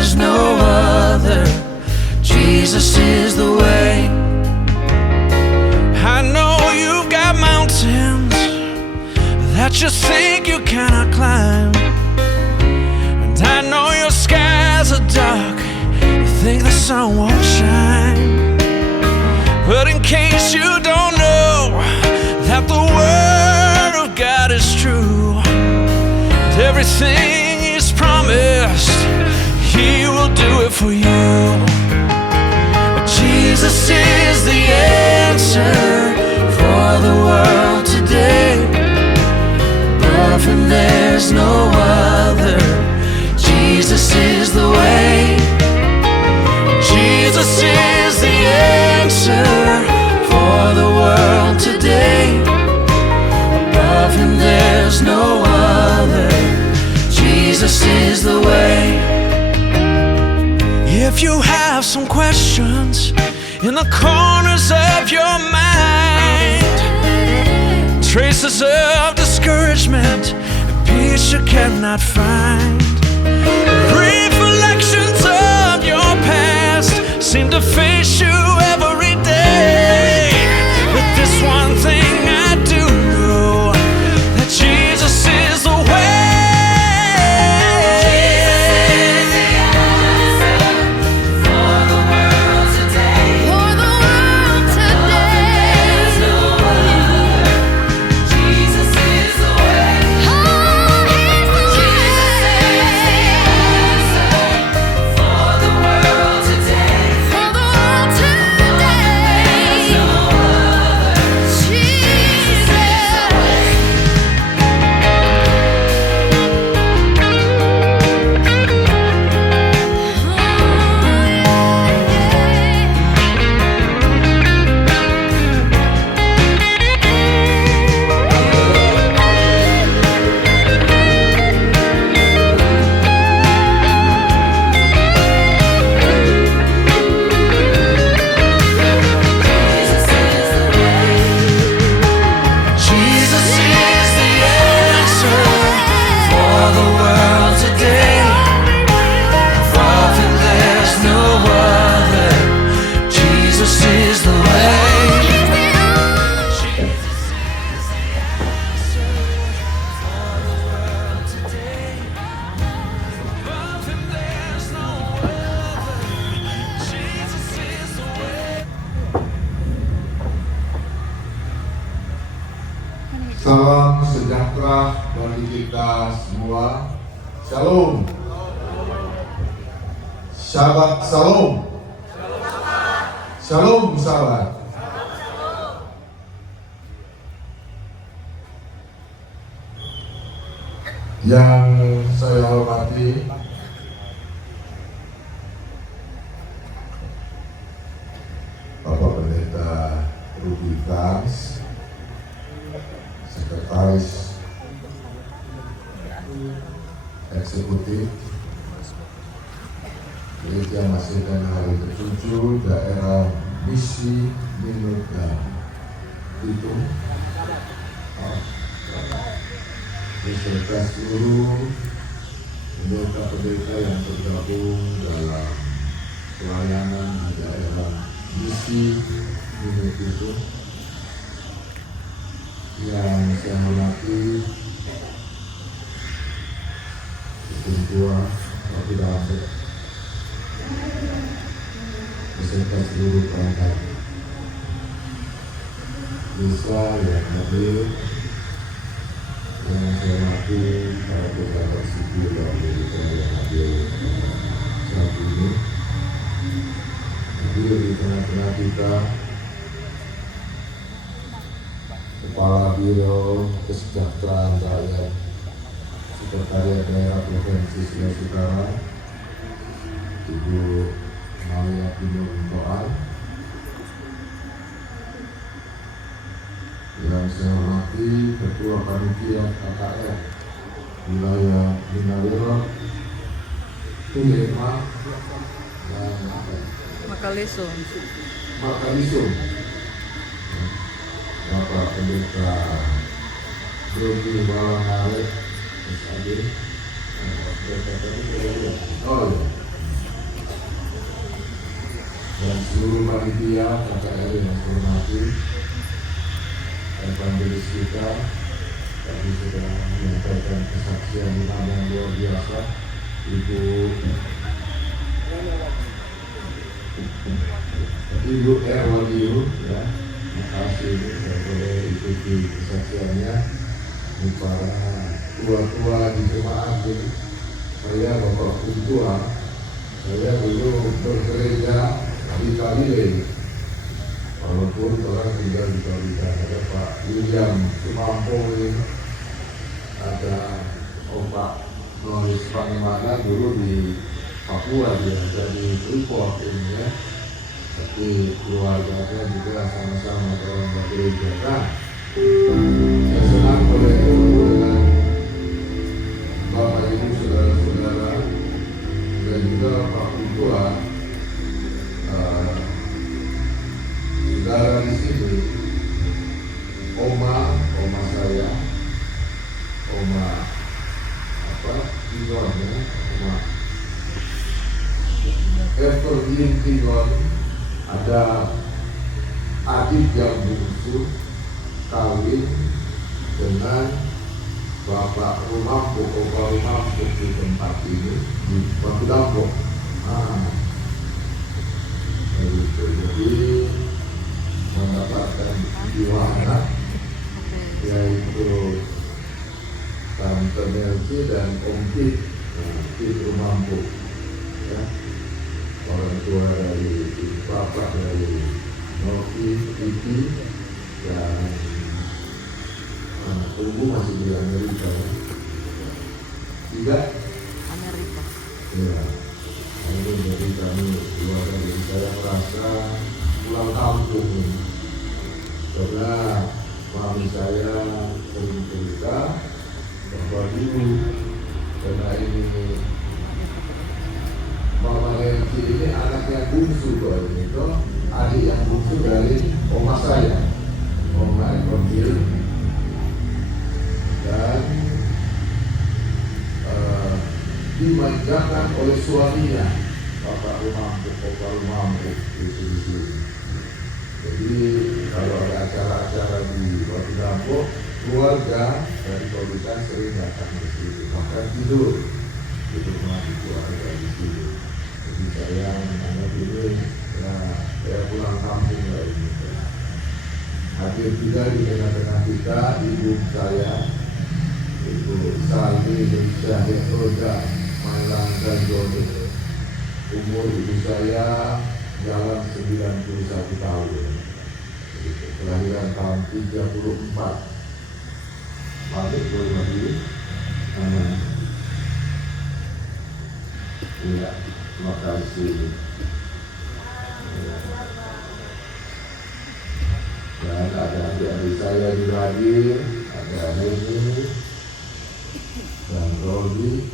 there's no other. Jesus is the way. I know you've got mountains that you think you cannot climb, and I know your skies are dark, you think the sun won't shine. But in case you don't know that the word of God is true, and everything He's promised, He will do it for you. Jesus is the answer for the world today. Above Him there's no other. Jesus is the way. Jesus is the answer for the world today. Above Him there's no other. Jesus is the way. If you have some questions in the corners of your mind, traces of discouragement and peace you cannot find, recollections of your past seem to face you every day. But this one thing I do know, that Jesus is the way. Salam sejahtera bagi kita semua. Shalom. Shabbat Shalom. Shalom sahabat. Yang saya hormati Bapak Pendeta Rudy Franz, Sekretaris Eksekutif Gereja Masjid dan Hari ke-7 Daerah Misi Minuk dan Bitung, beserta seluruh pendeta-pendeta yang tergabung dalam pelayanan di daerah Misi Minuk Bitung. Yang saya hormati Ketua Bapak Datuk beserta seluruh perangkat desa yang hadir, yang saya hormati para pejabat sipil dan militer yang hadir saat ini, hadir di tengah-tengah kita Kepala Biro Kesejahteraan Rakyat Sekretariat Daerah Provinsi Sulawesi Utara, Ibu Maria Timur Toan, yang saya hormati Ketua Panitia KKR Wilayah Minalero, Tulema dan Makalisum. Bapak Pendeta Brody Balangaret SAD. Oh ya, seluruh panitia KKR yang saya hormati, evangelis kita tadi sudah menyampaikan kesaksian imam yang luar biasa, Ibu Erwadiu, ya, makasih saya boleh ikuti kesaksiannya. Ini para tua-tua di jemaat ini. Saya bapak tua, saya dulu bergereja di Kalile. Walaupun orang tinggal di Kalile, ada Pak William Sumampo ini, ada Pak Noris Pangemana dulu di Papua, dia jadi Freeport ini ya. Tapi keluarganya juga sama-sama orang bergereja. Nah, saya senang boleh ketemu dengan Bapak Ibu saudara-saudara dan juga Pak Tua, saudara di sini, oma saya, oma Tinggalnya, oma Everin Tinggal. Ada adik yang bungsu kawin dengan Bapak Rumampo, Bapak Rumampo di tempat ini di Batu Dampok. Jadi mendapatkan dua anak, yaitu Tante Melci dan Om Kit Rumampo. Ya. Orang tua dari bapak dari Novi, Iki, dan ibu masih di Amerika. Tidak? Amerika. Ya. Ini jadi kami keluarga dari saya merasa pulang kampung ini. Karena mami saya sering cerita bahwa dulu karena ini Mama Nenci ini anak yang bungsu loh, ini tuh adik yang bungsu dari oma saya, oma Ekoril, dan dimanjakan oleh suaminya, Bapak Rumampo di sini. Jadi kalau ada acara-acara di Batu Dampok, keluarga dari Kobitan sering datang ke sini, bahkan tidur di rumah keluarga di sini. Jadi saya menganggap ini ya saya pulang kampung lah ini. Hadir juga di tengah-tengah kita ibu saya, Ibu Salmi Syahid Roda Mailang dan Joni. Umur ibu saya jalan 91 tahun. Kelahiran tahun 34. Balik boleh maju. Iya. Terima kasih. Dan ada adik-adik saya juga hadir, ada Heni dan Rodi,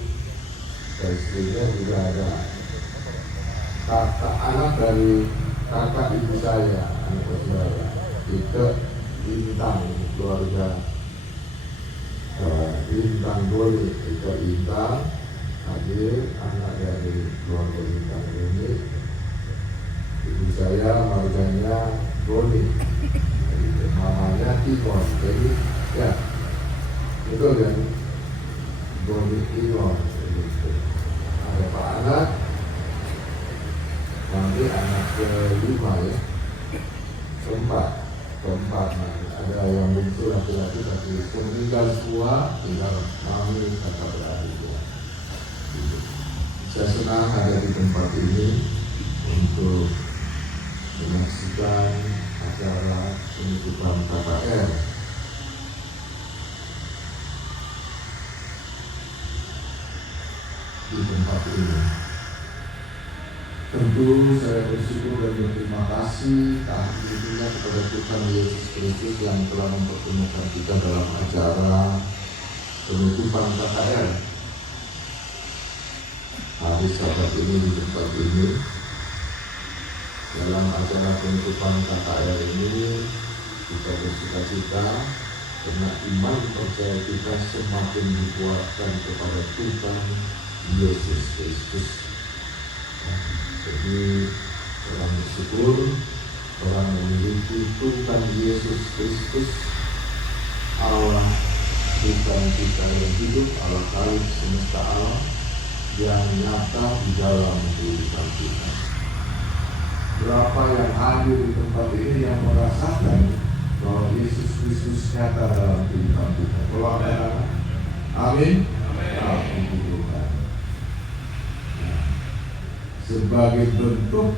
dan istrinya juga ada kakak anak dari kakak ibu saya, anak saudara, itu Intang, keluarga Intang Doli, itu Intang. Hadir anak dari keluarga Intang ini, ibu saya marganya Doni, mamanya Timor, jadi ya itu kan Doni Timor. Ada Pak anak, nanti anak kelima ya, keempat, ada yang bungsu laki-laki tapi meninggal semua, tinggal mami kakak beradik. Saya senang ada di tempat ini untuk menyaksikan acara penutupan KKR. Di tempat ini tentu saya bersyukur dan berterima kasih akhirnya kepada Tuhan Yesus Kristus yang telah mempertemukan kita dalam acara penutupan KKR. Hari Sabat ini di tempat ini, dalam acara penutupan KKR ini kita bercita-cita karena iman percaya kita semakin dikuatkan kepada Tuhan Yesus Kristus. Jadi orang bersyukur, orang memiliki Tuhan Yesus Kristus, Allah Tuhan kita yang hidup, Allah Khalik semesta alam yang nyata di dalam kehidupan kita. Berapa yang hadir di tempat ini yang merasakan bahwa Yesus Kristus nyata dalam kehidupan kita? Kalau ada, amin. Amin. Tuhan. Nah, sebagai bentuk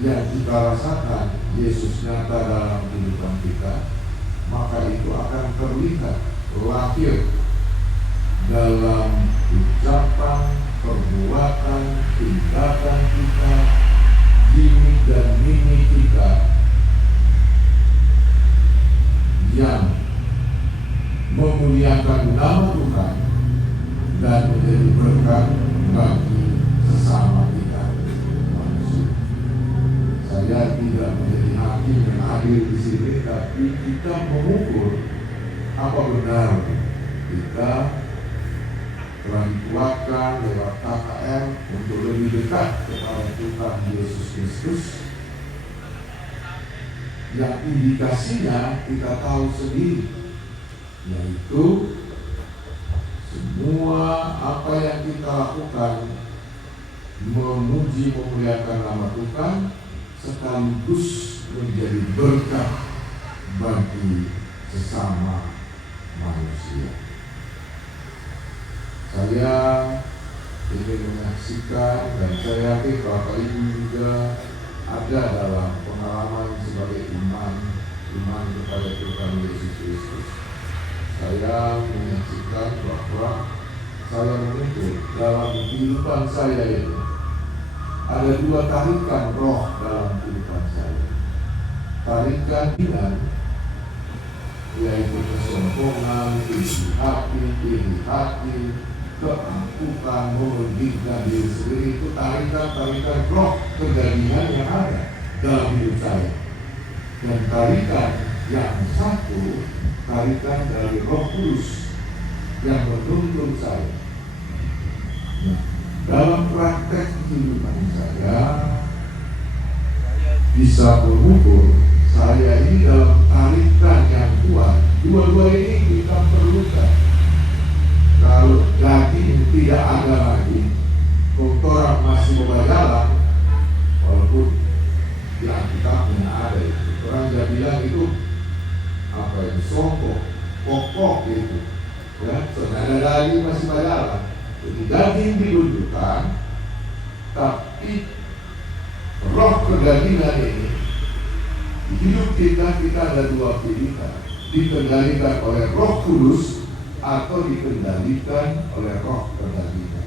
yang kita rasakan Yesus nyata dalam kehidupan kita, maka itu akan terlihat lahir dalam ucapan, perbuatan, tindakan kita, gimmick dan mimik kita yang memuliakan nama Tuhan dan menjadi berkat bagi sesama kita manusia. Saya tidak menjadi hakim yang hadir di sini, tapi kita mengukur apa benar kita telah dikuatkan lewat KKR untuk lebih dekat kepada Tuhan Yesus Kristus, yang indikasinya kita tahu sendiri, yaitu semua apa yang kita lakukan memuji memuliakan nama Tuhan sekaligus menjadi berkat bagi sesama manusia. Saya ingin menyaksikan, dan saya yakin Bapak Ibu juga ada dalam pengalaman sebagai iman kepada Tuhan Yesus Kristus. Saya menyaksikan bahwa saya mengukur dalam kehidupan saya ini ada dua tarikan roh dalam kehidupan saya. Tarikan iman, yaitu kesombongan, iri hati, keangkuhan, mementingkan diri sendiri. Itu tarikan roh kegalingan yang ada dalam hidup saya. Dan tarikan yang satu, tarikan dari Roh Kudus yang menuntun saya. Nah, dalam praktek kehidupan saya bisa mengukur saya ini dalam tarikan yang kuat. Dua-dua ini kita perlukan. Kalau daging tidak ada lagi, kotoran masih berjalan, walaupun di Alkitabnya ada itu. Orang dia bilang itu apa itu songkok, pokok itu. Ya, sebenarnya daging masih berjalan. Jadi daging ditunjukkan, tapi roh kedagingan ini di hidup kita ada dua pilihan: dikendalikan oleh Roh Kudus atau dikendalikan oleh roh kedagingan.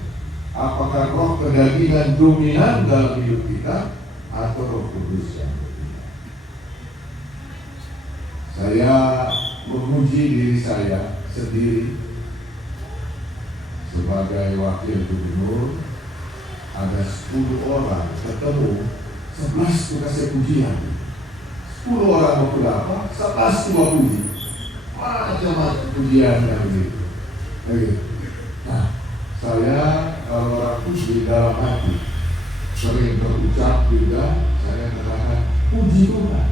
Apakah roh kedagingan dominan dalam hidup kita atau Roh Kudus yang dominan? Saya memuji diri saya sendiri sebagai wakil gubernur. Ada 10 orang ketemu, 11 itu kasih pujian. 10 orang mau berapa? 11 cuma puji. Macam-macam pujian yang begitu. Nah, saya kalau orang puji dalam hati sering berucap juga, saya katakan puji Tuhan.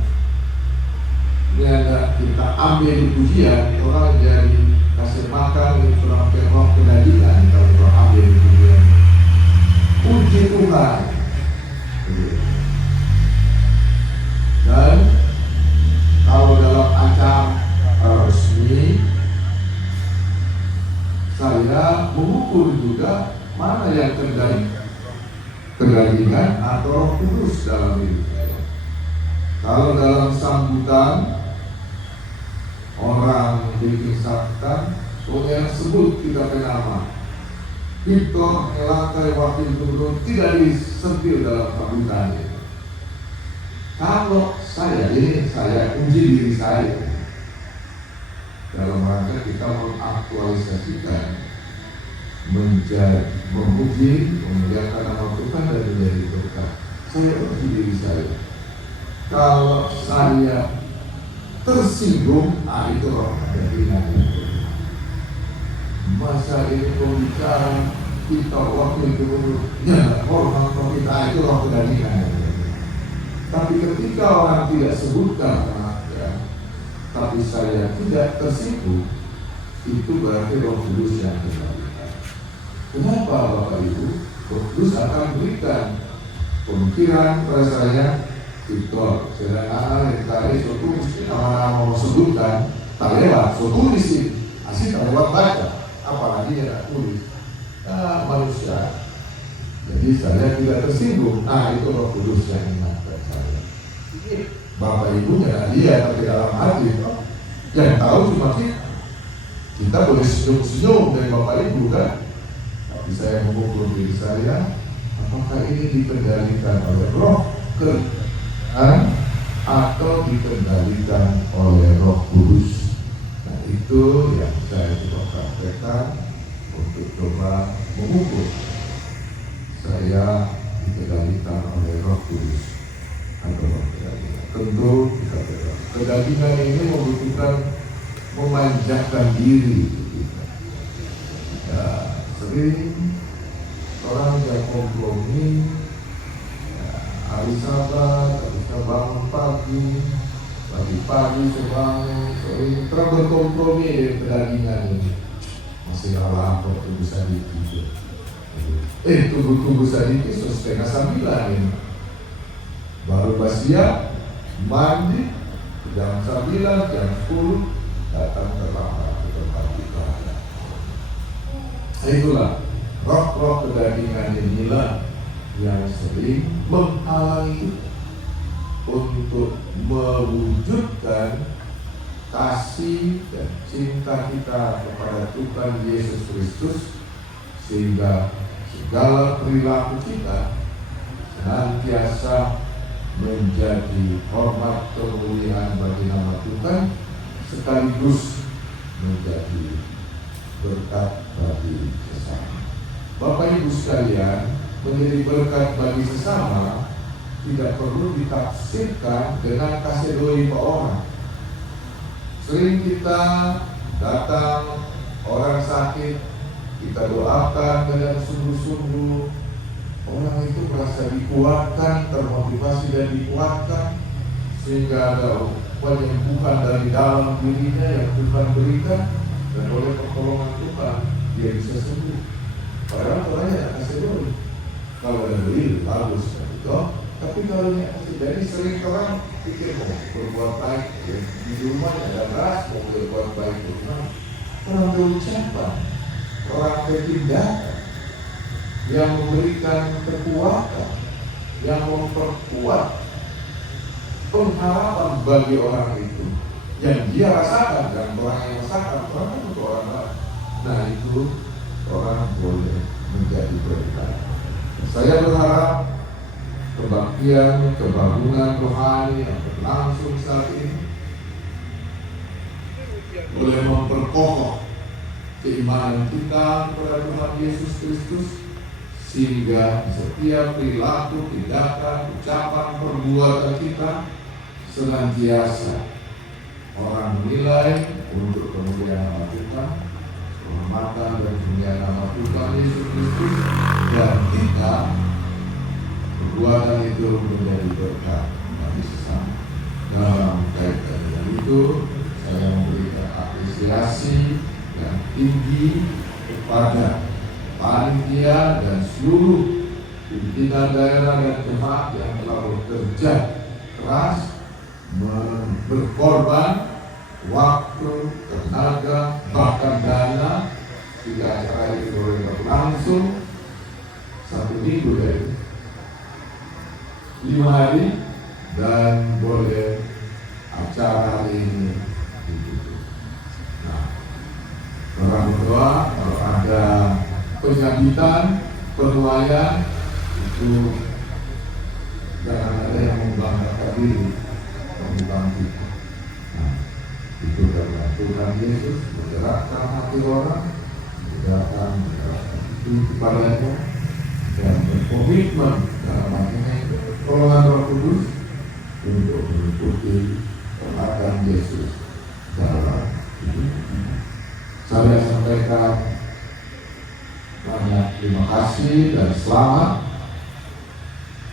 Ini ada kita ambil pujian, orang jadi kasih makan itu pakai roh kedagingan kalau orang ambil pujian. Puji Tuhan. Dan kalau dalam acara resmi, saya mengukur juga mana yang kedagingan atau Roh Kudus dalam hidup saya. Kalau dalam sambutan orang bikin sambutan, yang sebut kita nama Victor Elakai wakil gubernur tidak disentil dalam sambutannya. Kalau saya uji diri saya dalam rangka kita mengaktualisasikan memuji, memuliakan nama Tuhan dan menjadi berkat. Saya uji diri saya. Kalau saya tersinggung, itu roh kedagingan. Masa ini pembicara kita wakil gubernur, ya hormat kita itu roh kedagingan. Tapi ketika orang tidak sebutkan anaknya, tapi saya tidak tersinggung, itu berarti Roh Kudus yang kembalikan. Kenapa Bapak Ibu? Roh Kudus akan berikan pemikiran pada saya, Victor, sedangkan yang tadi suatu nama-nama mau sebutkan, tak lewat, suatu tulis ini, asli tak lewat baca, apalagi yang tak tulis. Nah, manusia. Jadi saya tidak tersinggung. Nah, itu Roh Kudus yang ingatkan saya. Bapak Ibu jangan lihat tapi dalam hati, yang tahu cuma kita. Kita boleh senyum-senyum dari Bapak Ibu kan. Tapi saya mengukur diri saya, apakah ini dikendalikan oleh Roh Tuhan atau dikendalikan oleh Roh Kudus? Nah, itu yang saya coba praktekkan untuk coba mengukur saya dikendalikan oleh Roh Kudus atau Roh Kedagingan. Tentu kita berdoa. Kedagingan ini membutuhkan memanjakan diri. Ya, sering orang yang kompromi, ya, hari Sabat, ketika bangun pagi sebangun, sering terus berkompromi dengan kedagingan ini. Masih lapar tuh bisa ditidur. Tunggu sedikit, sudah setengah 9 ini. Baru siap, mandi, jam 9, jam 10, datang terlambat ke tempat ibadah. Itulah roh-roh kedagingan inilah yang sering menghalangi untuk mewujudkan kasih dan cinta kita kepada Tuhan Yesus Kristus, sehingga segala perilaku kita senantiasa menjadi hormat kemuliaan bagi nama Tuhan, sekaligus menjadi berkat bagi sesama. Bapak Ibu sekalian, menjadi berkat bagi sesama tidak perlu ditafsirkan dengan kategori orang. Sering kita datang orang sakit, kita doakan dengan sungguh-sungguh, orang itu merasa dikuatkan, termotivasi dan dikuatkan, sehingga ada penyembuhan dari dalam dirinya yang Tuhan berikan, dan oleh pertolongan Tuhan dia bisa sembuh. Padahal orangnya tidak kasih dulu. Kalau ada duit bagus, gitu. Tapi kalau jadi sering orang pikir mau berbuat baik, ya, di rumahnya ada beras mau berbuat baik, orang berucapan, orang bertindakan yang memberikan kekuatan, yang memperkuat pengharapan bagi orang itu, yang dia rasakan dan orang yang rasakan, orang kan untuk orang lain. Nah, itu orang boleh menjadi berkat. Saya berharap kebaktian, kebangunan rohani yang berlangsung saat ini boleh memperkokoh keimanan kita kepada Tuhan Yesus Kristus, sehingga setiap perilaku, tindakan, ucapan, perbuatan kita senantiasa orang menilai untuk kemuliaan nama Tuhan, kehormatan dan kemuliaan nama Tuhan Yesus Kristus, dan kita perbuatan itu menjadi berkat bagi sesama. Dalam kaitan dengan itu, saya memberikan apresiasi yang tinggi kepada panitia dan seluruh pimpinan daerah dan jemaat yang telah bekerja keras, berkorban waktu, tenaga, bahkan dana, jika acara itu boleh berlangsung 1 minggu dari 5 hari, dan boleh acara ini ditutup. Nah, orang berdoa kalau ada penyakitan, penuaian, itu jangan ada yang membanggakan diri, membantu. Nah, itu karena Tuhan Yesus menggerakkan hati orang, menggerakkan itu kepadanya, dan berkomitmen dalam hatinya pertolongan Roh Kudus untuk mengikuti perkataan Yesus dalam hidupnya. Saya sampaikan banyak terima kasih dan selamat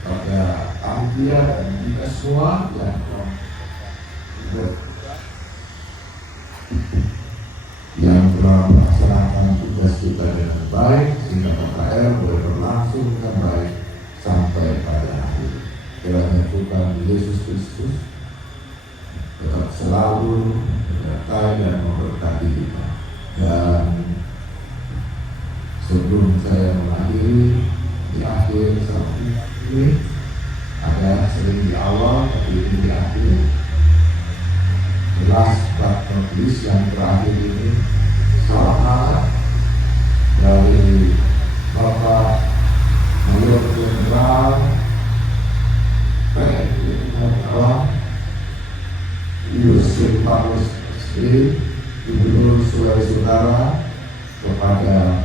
pada tamu dia dan kita semua yang telah melaksanakan tugas kita dengan baik sehingga KKR boleh berlangsung dengan baik sampai pada akhir. Kiranya Tuhan Yesus Kristus tetap selalu menyertai dan memberkati kita. Dan sebelum saya mengakhiri, di akhir sampai ini ada sering di awal tapi ini di akhir. Last but not least, yang terakhir ini selamat dari Bapak Mayor Jenderal TNI Yusuf Paulus SD, Gubernur Sulawesi Utara, kepada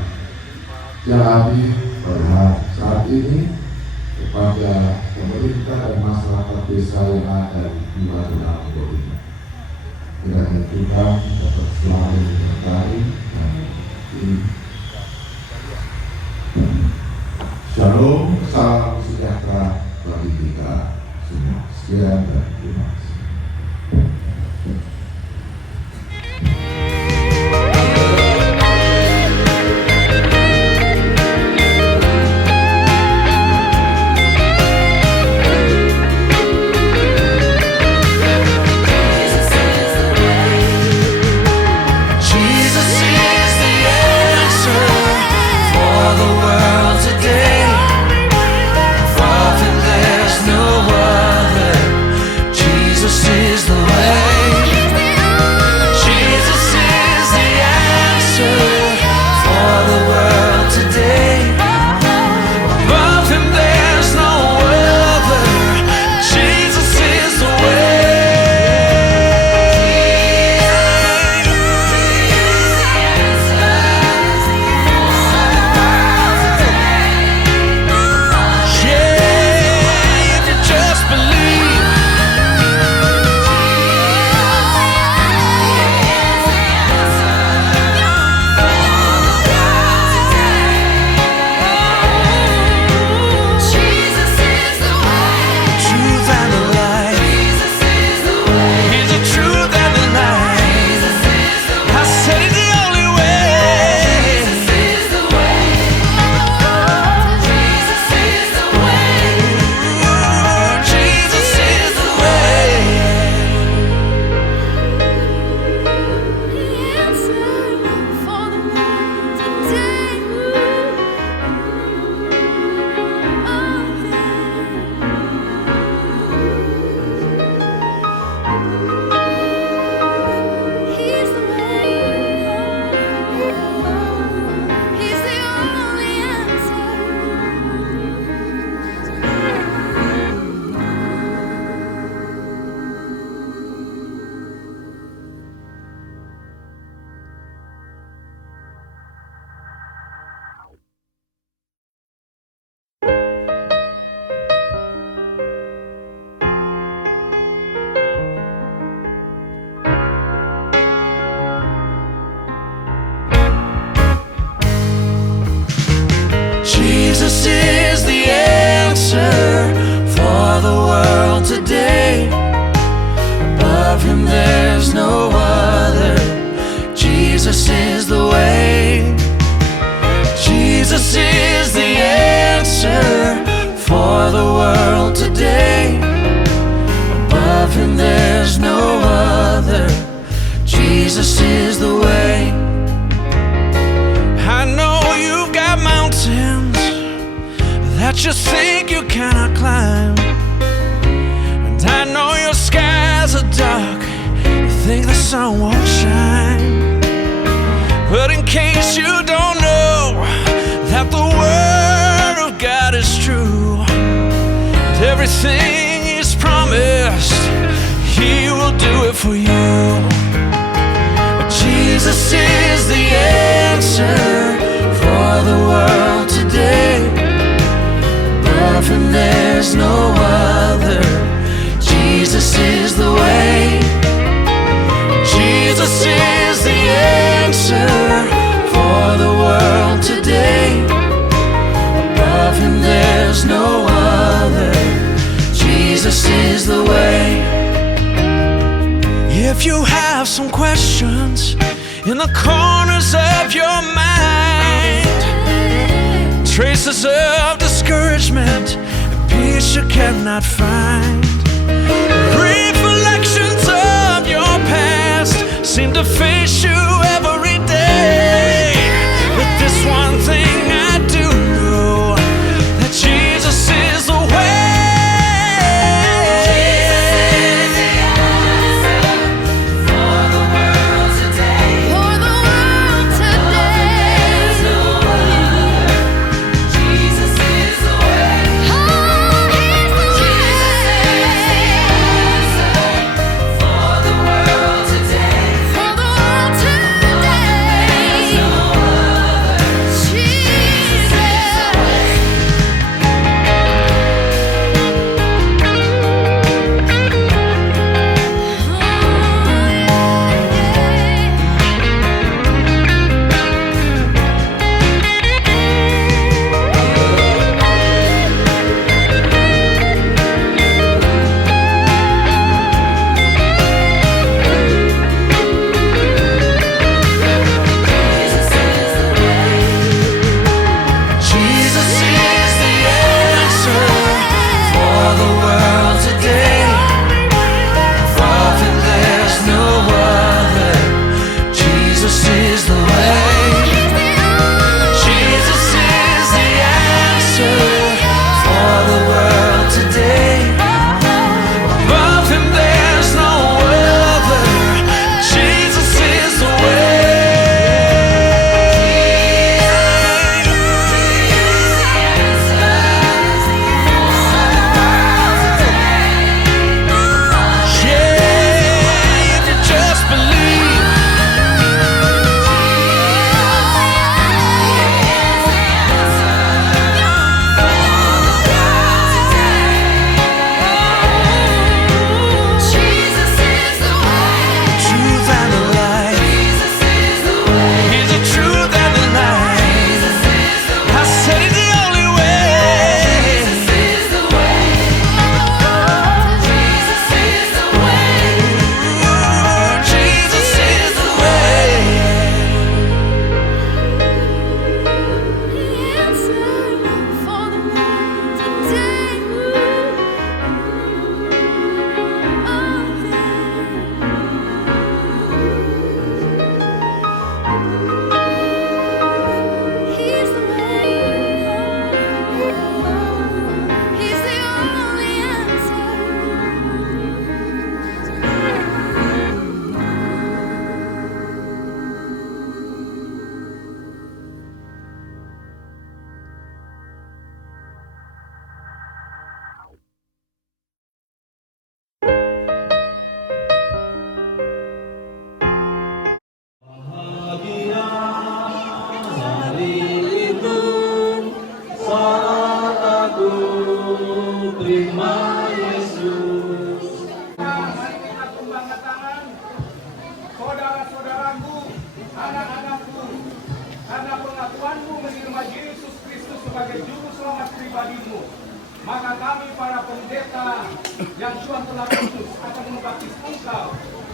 Jambi pada saat ini, kepada pemerintah dan masyarakat desa yang ada di Madura ini. Kiranya Tuhan dapat selalu menyertai dan Shalom, salam sejahtera bagi kita semua. Sekian dan terima kasih. Jesus is the answer for the world today. Above him there's no other. Jesus is the way. Jesus is the answer for the world today. Above him there's no other. Jesus is the way. I know you've got mountains that you think you cannot climb, and I know your skies are dark, you think the sun won't shine. But in case you don't know that the word of God is true, and everything he's promised, he will do it for you. Jesus is the answer for the world today. Above him there's no other. Jesus is the way. Jesus is the answer for the world today. Above him there's no other. Jesus the corners of your mind, traces of discouragement and peace you cannot find. Recollections of your past seem to face you every day. But this one thing I do know, that Jesus is the way. Saudara-saudaraku, anak-anakku, karena pengakuanmu menerima Yesus Kristus sebagai juru selamat pribadimu, maka kami para pendeta yang Tuhan telah utus akan membaptis engkau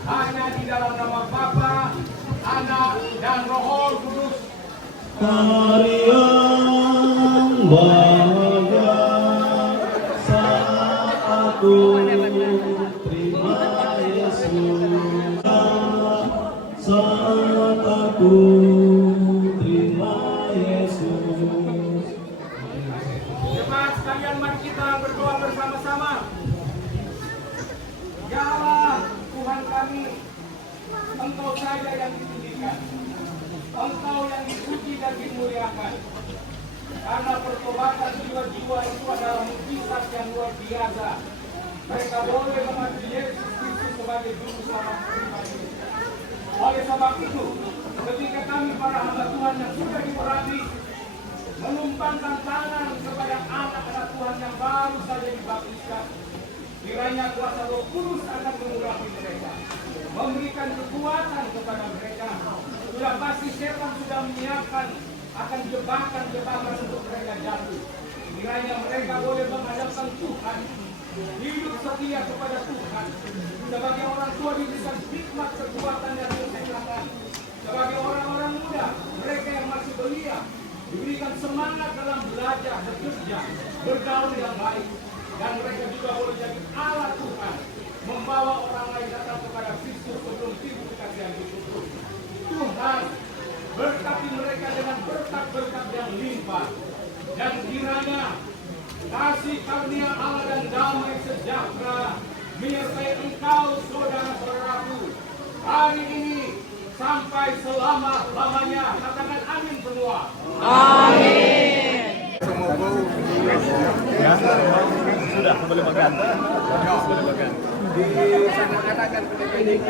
hanya di dalam nama Bapa, Anak, dan Roh Kudus. Hari yang bahagia saat aku terima Yesus, saat aku terima Yesus. Jemaat sekalian, mari kita berdoa bersama-sama. Ya Allah, Tuhan kami, Engkau saja yang ditinggikan, Engkau yang dipuji dan dimuliakan. Karena pertobatan jiwa-jiwa itu adalah mukjizat yang luar biasa. Mereka boleh mengakui Yesus Kristus sebagai juru selamat pribadi. Oleh sebab itu, ketika kami para hamba Tuhan yang sudah diurapi menumpangkan tangan kepada anak-anak Tuhan yang baru saja dibaptiskan, kiranya kuasa Roh Kudus akan mengurapi mereka, memberikan kekuatan kepada mereka. Sudah pasti setan sudah menyiapkan akan jebakan-jebakan untuk mereka jatuh. Kiranya mereka boleh menghadapkan Tuhan, hidup setia kepada Tuhan. Sebagai orang tua diberikan hikmat kekuatan dan keselamatan. Sebagai orang-orang muda, mereka yang masih belia, diberikan semangat dalam belajar, bekerja, bergaul yang baik. Dan mereka juga boleh jadi alat Tuhan, membawa orang lain datang kepada Kristus sebelum timbul kekasihan Kristus. Tuhan berkati mereka dengan berkat-berkat yang limpah. Dan kiranya kasih karunia Allah dan damai sejahtera menyertai engkau, saudara-saudaraku, hari ini sampai selama-lamanya. Katakan amin semua. Sudah kembali makan. Disampaikan PDP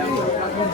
yang berlaku.